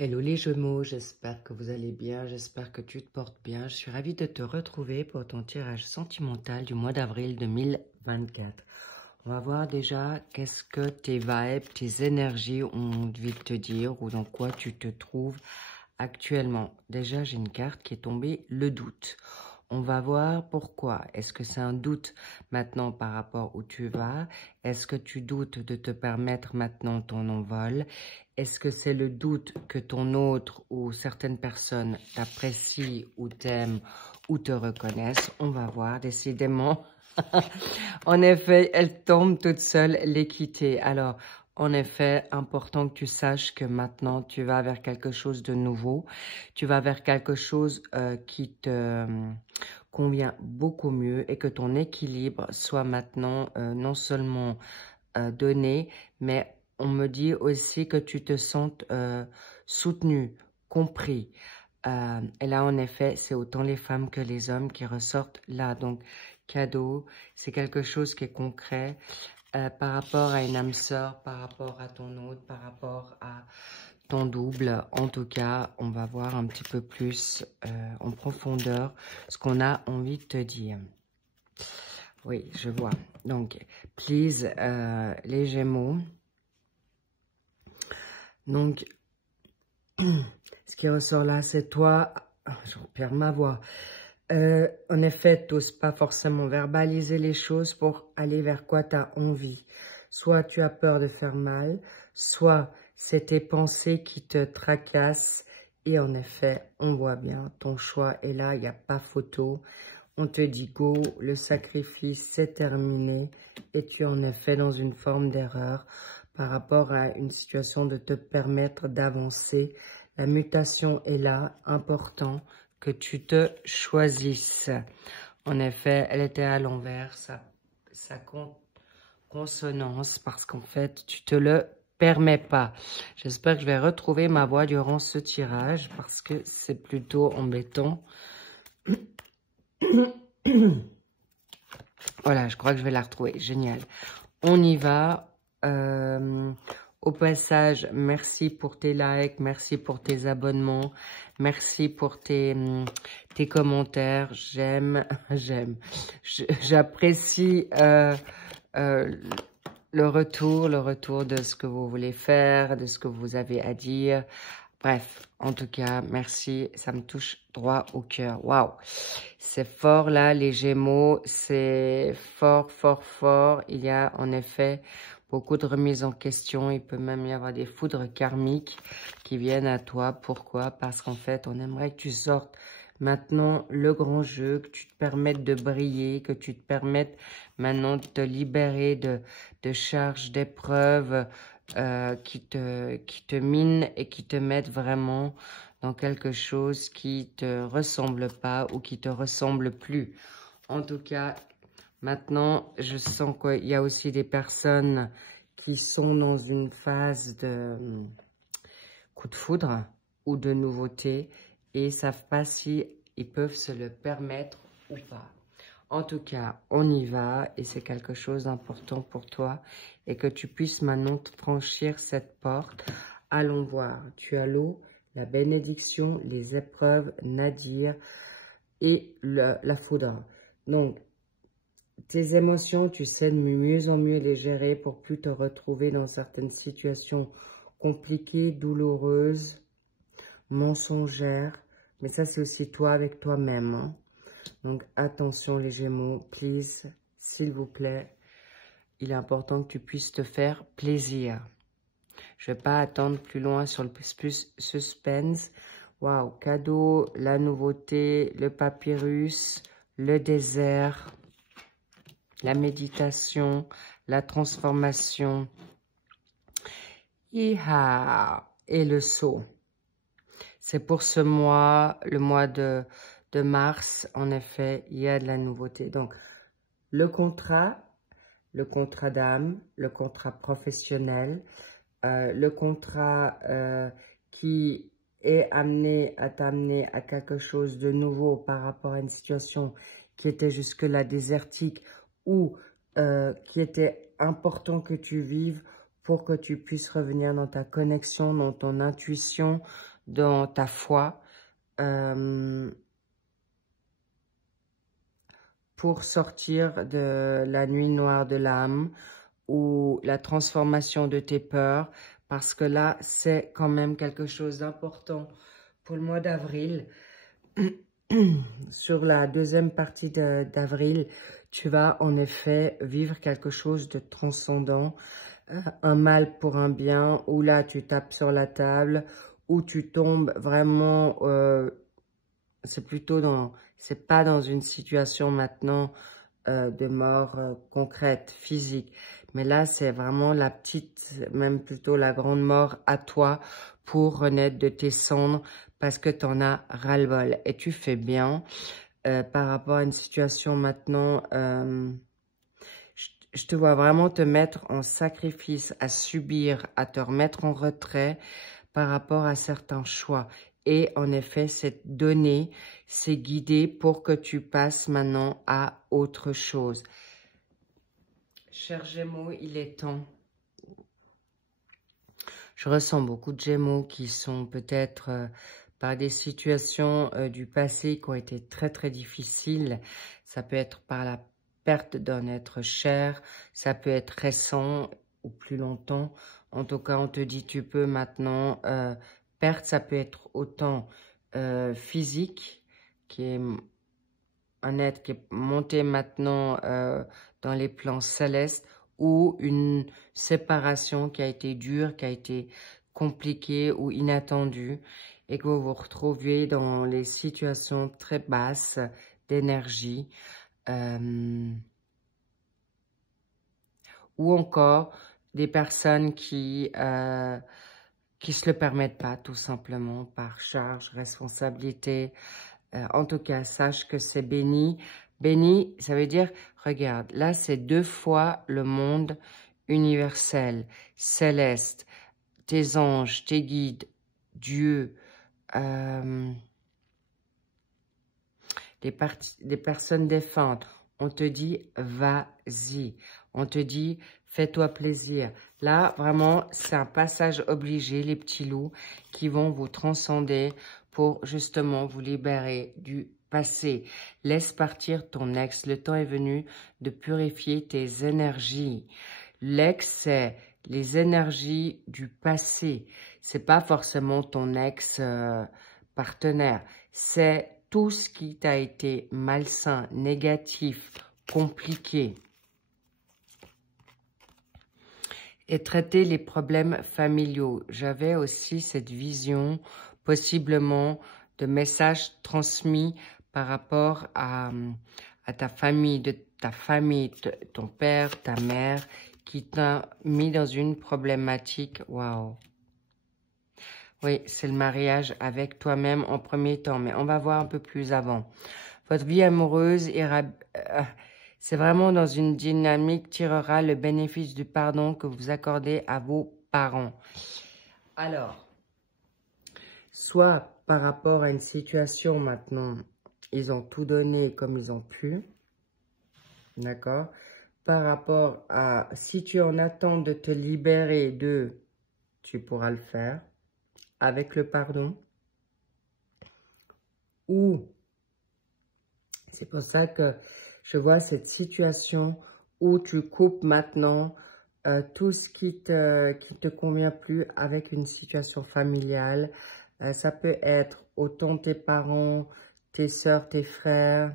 Hello les Gémeaux, j'espère que vous allez bien, j'espère que tu te portes bien. Je suis ravie de te retrouver pour ton tirage sentimental du mois d'avril 2024. On va voir déjà qu'est-ce que tes vibes, tes énergies ont envie de te dire ou dans quoi tu te trouves actuellement. Déjà, j'ai une carte qui est tombée, le doute. On va voir pourquoi. Est-ce que c'est un doute maintenant par rapport où tu vas? Est-ce que tu doutes de te permettre maintenant ton envol? Est-ce que c'est le doute que ton autre ou certaines personnes t'apprécient ou t'aiment ou te reconnaissent? On va voir, décidément. En effet, elle tombe toute seule, l'équité. Alors, en effet, important que tu saches que maintenant, tu vas vers quelque chose de nouveau. Tu vas vers quelque chose qui te convient beaucoup mieux et que ton équilibre soit maintenant non seulement donné, mais on me dit aussi que tu te sentes soutenu, compris. Et là, en effet, c'est autant les femmes que les hommes qui ressortent là. Donc, cadeau, c'est quelque chose qui est concret par rapport à une âme sœur, par rapport à ton autre, par rapport à ton double. En tout cas, on va voir un petit peu plus en profondeur ce qu'on a envie de te dire. Oui, je vois. Donc, please, les Gémeaux. Donc, ce qui ressort là, c'est toi. Je perds ma voix. En effet, tu n'oses pas forcément verbaliser les choses pour aller vers quoi tu as envie. Soit tu as peur de faire mal, soit c'est tes pensées qui te tracassent. Et en effet, on voit bien, ton choix est là, il n'y a pas photo. On te dit go, le sacrifice c'est terminé. Et tu es en effet dans une forme d'erreur par rapport à une situation de te permettre d'avancer. La mutation est là, important que tu te choisisses. En effet, elle était à l'envers, sa consonance, parce qu'en fait, tu te le permets pas. J'espère que je vais retrouver ma voix durant ce tirage, parce que c'est plutôt embêtant. Voilà, je crois que je vais la retrouver. Génial. On y va. Au passage, merci pour tes likes, merci pour tes abonnements, merci pour tes commentaires. J'aime. J'apprécie le retour de ce que vous voulez faire, de ce que vous avez à dire. Bref, en tout cas, merci. Ça me touche droit au cœur. Waouh! C'est fort là, les Gémeaux. C'est fort, fort, fort. Il y a en effet beaucoup de remises en question. Il peut même y avoir des foudres karmiques qui viennent à toi. Pourquoi? Parce qu'en fait, on aimerait que tu sortes maintenant le grand jeu, que tu te permettes de briller, que tu te permettes maintenant de te libérer de charges, d'épreuves, qui te minent et qui te mettent vraiment dans quelque chose qui te ressemble pas ou qui te ressemble plus. En tout cas, maintenant, je sens qu'il y a aussi des personnes qui sont dans une phase de coup de foudre ou de nouveauté et savent pas si ils peuvent se le permettre ou pas. En tout cas, on y va et c'est quelque chose d'important pour toi et que tu puisses maintenant franchir cette porte. Allons voir, tu as l'eau, la bénédiction, les épreuves, Nadir et la foudre. Donc, tes émotions, tu sais de mieux en mieux les gérer pour plus te retrouver dans certaines situations compliquées, douloureuses, mensongères. Mais ça, c'est aussi toi avec toi-même, hein. Donc, attention les Gémeaux, please, s'il vous plaît. Il est important que tu puisses te faire plaisir. Je ne vais pas attendre plus loin sur le suspense. Waouh, cadeau, la nouveauté, le papyrus, le désert, la méditation, la transformation. Iha, et le saut. C'est pour ce mois, le mois de mars, en effet, il y a de la nouveauté. Donc, le contrat d'âme, le contrat professionnel, le contrat qui est amené à t'amener à quelque chose de nouveau par rapport à une situation qui était jusque-là désertique ou qui était important que tu vives pour que tu puisses revenir dans ta connexion, dans ton intuition, dans ta foi, pour sortir de la nuit noire de l'âme ou la transformation de tes peurs, parce que là, c'est quand même quelque chose d'important pour le mois d'avril. Sur la deuxième partie d'avril, tu vas en effet vivre quelque chose de transcendant, un mal pour un bien, où là tu tapes sur la table, où tu tombes vraiment, c'est plutôt dans, c'est pas dans une situation maintenant de mort concrète, physique, mais là c'est vraiment la petite, même plutôt la grande mort à toi pour renaître de tes cendres, parce que tu en as ras-le-bol. Et tu fais bien par rapport à une situation maintenant, je te vois vraiment te mettre en sacrifice, à subir, à te remettre en retrait par rapport à certains choix. Et en effet, c'est donné, c'est guidé pour que tu passes maintenant à autre chose. Cher Gémeaux, il est temps. Je ressens beaucoup de Gémeaux qui sont peut-être par des situations du passé qui ont été très très difficiles. Ça peut être par la perte d'un être cher, ça peut être récent ou plus longtemps. En tout cas, on te dit tu peux maintenant perdre, ça peut être autant physique, qui est un être qui est monté maintenant dans les plans célestes, ou une séparation qui a été dure, qui a été compliquée ou inattendue, et que vous vous retrouvez dans les situations très basses d'énergie, ou encore des personnes qui se le permettent pas, tout simplement, par charge, responsabilité. En tout cas, sache que c'est béni. Béni, ça veut dire, regarde, là, c'est 2 fois le monde universel, céleste, tes anges, tes guides, Dieu, des personnes défuntes. On te dit, vas-y. On te dit, fais-toi plaisir. Là, vraiment, c'est un passage obligé, les petits loups, qui vont vous transcender pour justement vous libérer du passé. Laisse partir ton ex. Le temps est venu de purifier tes énergies. L'ex, c'est les énergies du passé. C'est pas forcément ton ex partenaire. C'est tout ce qui t'a été malsain, négatif, compliqué. Et traiter les problèmes familiaux. J'avais aussi cette vision, possiblement, de messages transmis par rapport à ta famille, ton père, ta mère, qui t'a mis dans une problématique. Waouh! Oui, c'est le mariage avec toi-même en premier temps, mais on va voir un peu plus avant. Votre vie amoureuse ira... c'est vraiment dans une dynamique, tirera le bénéfice du pardon que vous accordez à vos parents. Alors, soit par rapport à une situation maintenant, ils ont tout donné comme ils ont pu, d'accord? Par rapport à, si tu es en attente de te libérer d'eux, tu pourras le faire avec le pardon. Ou, c'est pour ça que je vois cette situation où tu coupes maintenant tout ce qui te convient plus avec une situation familiale. Ça peut être autant tes parents, tes sœurs, tes frères,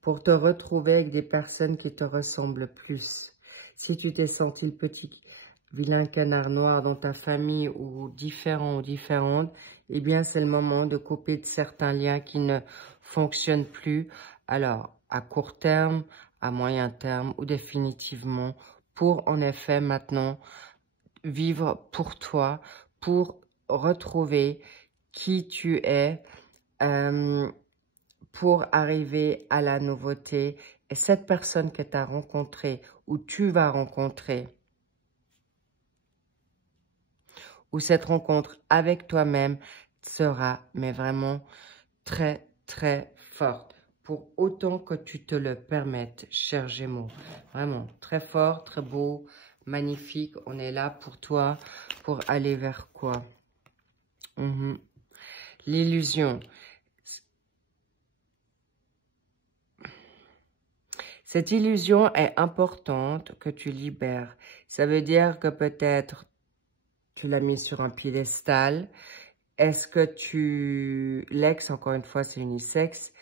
pour te retrouver avec des personnes qui te ressemblent plus. Si tu t'es senti le petit vilain canard noir dans ta famille ou différent ou différente, eh bien c'est le moment de couper de certains liens qui ne fonctionnent plus. Alors, à court terme, à moyen terme ou définitivement, pour en effet maintenant vivre pour toi, pour retrouver qui tu es, pour arriver à la nouveauté. Et cette personne que tu as rencontrée ou tu vas rencontrer, ou cette rencontre avec toi-même sera, mais vraiment très, très forte. pour autant que tu te le permettes, cher Gémeaux. Vraiment, très fort, très beau, magnifique. On est là pour toi, pour aller vers quoi? L'illusion. Cette illusion est importante que tu libères. Ça veut dire que peut-être tu l'as mis sur un piédestal. Est-ce que l'ex, encore une fois, c'est unisexe.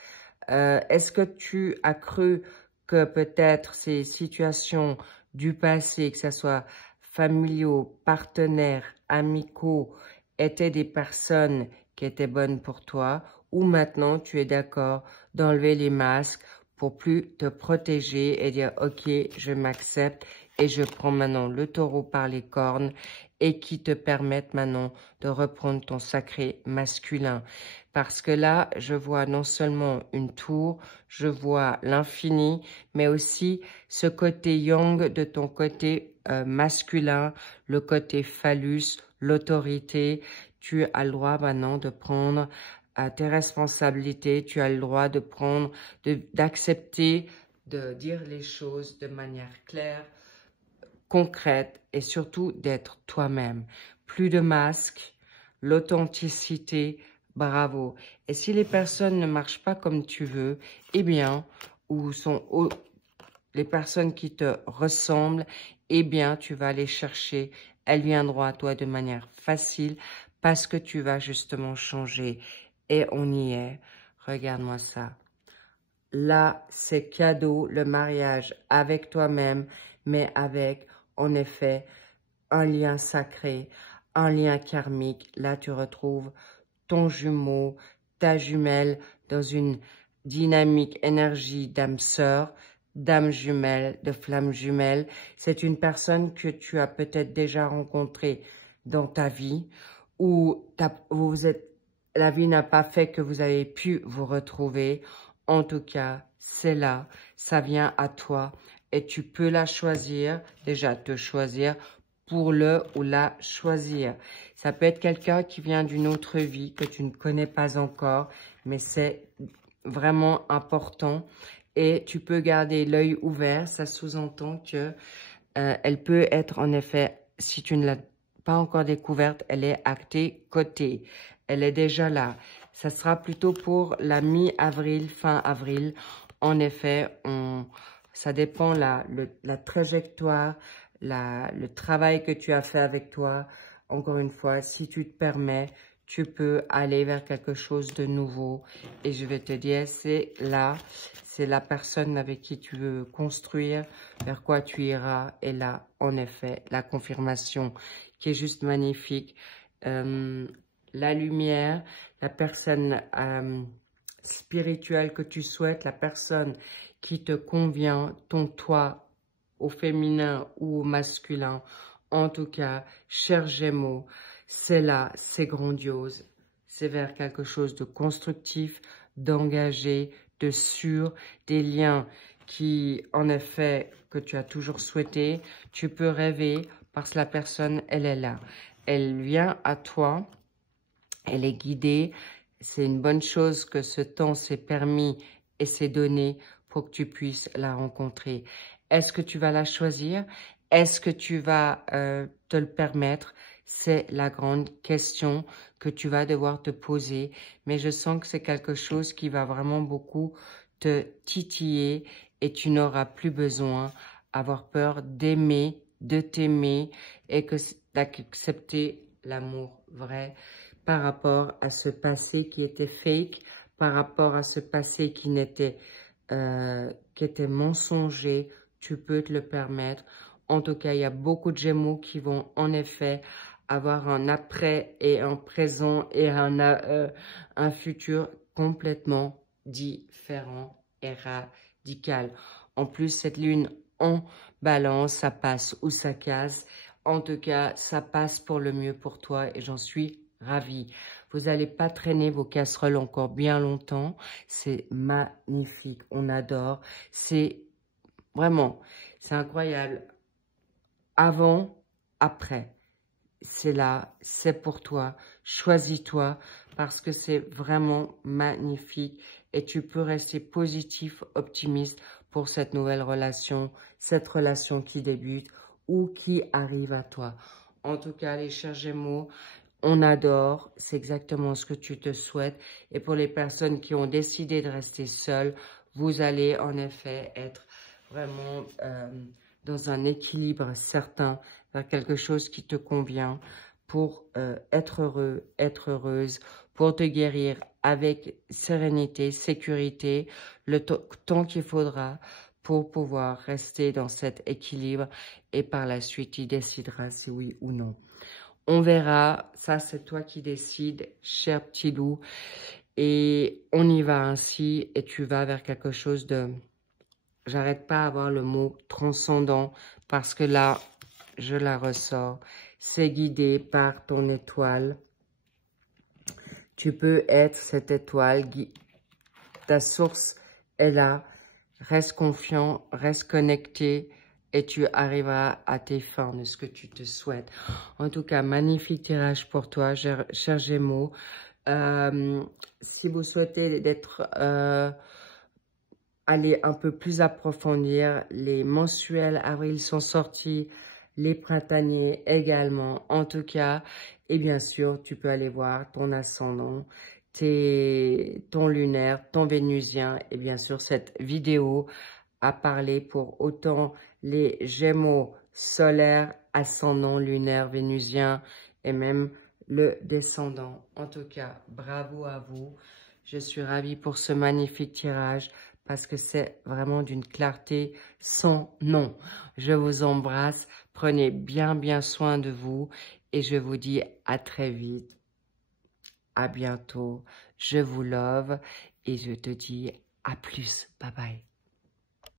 Est-ce que tu as cru que peut-être ces situations du passé, que ce soit familiaux, partenaires, amicaux, étaient des personnes qui étaient bonnes pour toi, ou maintenant tu es d'accord d'enlever les masques pour plus te protéger et dire « Ok, je m'accepte et je prends maintenant le taureau par les cornes » et qui te permettent maintenant de reprendre ton sacré masculin. Parce que là, je vois non seulement une tour, je vois l'infini, mais aussi ce côté yang de ton côté masculin, le côté phallus, l'autorité. Tu as le droit maintenant de prendre tes responsabilités, tu as le droit de prendre, d'accepter, de dire les choses de manière claire, concrète et surtout d'être toi-même. Plus de masques, l'authenticité, bravo. Et si les personnes ne marchent pas comme tu veux, eh bien, ou sont les personnes qui te ressemblent, eh bien, tu vas les chercher. Elles viendront à toi de manière facile parce que tu vas justement changer. Et on y est. Regarde-moi ça. Là, c'est cadeau, le mariage avec toi-même, mais avec, en effet, un lien sacré, un lien karmique. Là, tu retrouves ton jumeau, ta jumelle dans une dynamique énergie d'âme sœur, d'âme jumelle, de flamme jumelle. C'est une personne que tu as peut-être déjà rencontrée dans ta vie ou la vie n'a pas fait que vous avez pu vous retrouver. En tout cas, c'est là, ça vient à toi et tu peux la choisir, déjà te choisir pour le ou la choisir. Ça peut être quelqu'un qui vient d'une autre vie que tu ne connais pas encore, mais c'est vraiment important et tu peux garder l'œil ouvert. Ça sous-entend que elle peut être en effet, si tu ne l'as pas encore découverte, elle est actée côté. Elle est déjà là. Ça sera plutôt pour la mi-avril, fin avril. En effet, ça dépend la trajectoire, le travail que tu as fait avec toi. Encore une fois, si tu te permets, tu peux aller vers quelque chose de nouveau. Et je vais te dire, c'est là, c'est la personne avec qui tu veux construire, vers quoi tu iras. Et là, en effet, la confirmation qui est juste magnifique. La lumière, la personne spirituelle que tu souhaites, la personne qui te convient, ton toi au féminin ou au masculin. En tout cas, cher Gémeaux, c'est là, c'est grandiose. C'est vers quelque chose de constructif, d'engagé, de sûr, des liens qui, en effet, que tu as toujours souhaité. Tu peux rêver parce que la personne, elle est là. Elle vient à toi, elle est guidée. C'est une bonne chose que ce temps s'est permis et s'est donné pour que tu puisses la rencontrer. Est-ce que tu vas la choisir? Est-ce que tu vas te le permettre? C'est la grande question que tu vas devoir te poser. Mais je sens que c'est quelque chose qui va vraiment beaucoup te titiller et tu n'auras plus besoin d'avoir peur d'aimer, de t'aimer et d'accepter l'amour vrai par rapport à ce passé qui était fake, par rapport à ce passé qui était mensonger. Tu peux te le permettre. En tout cas, il y a beaucoup de Gémeaux qui vont en effet avoir un après et un présent et un futur complètement différent et radical. En plus, cette lune en balance, ça passe ou ça casse. En tout cas, ça passe pour le mieux pour toi et j'en suis ravie. Vous n'allez pas traîner vos casseroles encore bien longtemps. C'est magnifique. On adore. C'est vraiment, c'est incroyable. Avant, après, c'est là, c'est pour toi. Choisis-toi parce que c'est vraiment magnifique et tu peux rester positif, optimiste pour cette nouvelle relation, cette relation qui débute ou qui arrive à toi. En tout cas, les chers Gémeaux, on adore, c'est exactement ce que tu te souhaites. Et pour les personnes qui ont décidé de rester seules, vous allez en effet être vraiment dans un équilibre certain, vers quelque chose qui te convient pour être heureux, être heureuse, pour te guérir avec sérénité, sécurité, le temps qu'il faudra pour pouvoir rester dans cet équilibre et par la suite, il décidera si oui ou non. On verra, ça c'est toi qui décides, cher petit loup. Et on y va ainsi et tu vas vers quelque chose de... J'arrête pas à avoir le mot transcendant parce que là, je la ressors. C'est guidé par ton étoile. Tu peux être cette étoile. Ta source est là. Reste confiant, reste connecté. Et tu arriveras à tes fins de ce que tu te souhaites. En tout cas, magnifique tirage pour toi, cher Gémeaux. Si vous souhaitez aller un peu plus approfondir, les mensuels avril sont sortis, les printaniers également. En tout cas, et bien sûr, tu peux aller voir ton ascendant, ton lunaire, ton vénusien. Et bien sûr, cette vidéo a parlé pour autant les Gémeaux solaires, ascendant, lunaire, vénusien et même le descendant. En tout cas, bravo à vous. Je suis ravie pour ce magnifique tirage parce que c'est vraiment d'une clarté sans nom. Je vous embrasse. Prenez bien soin de vous et je vous dis à très vite. À bientôt. Je vous love et je te dis à plus. Bye bye.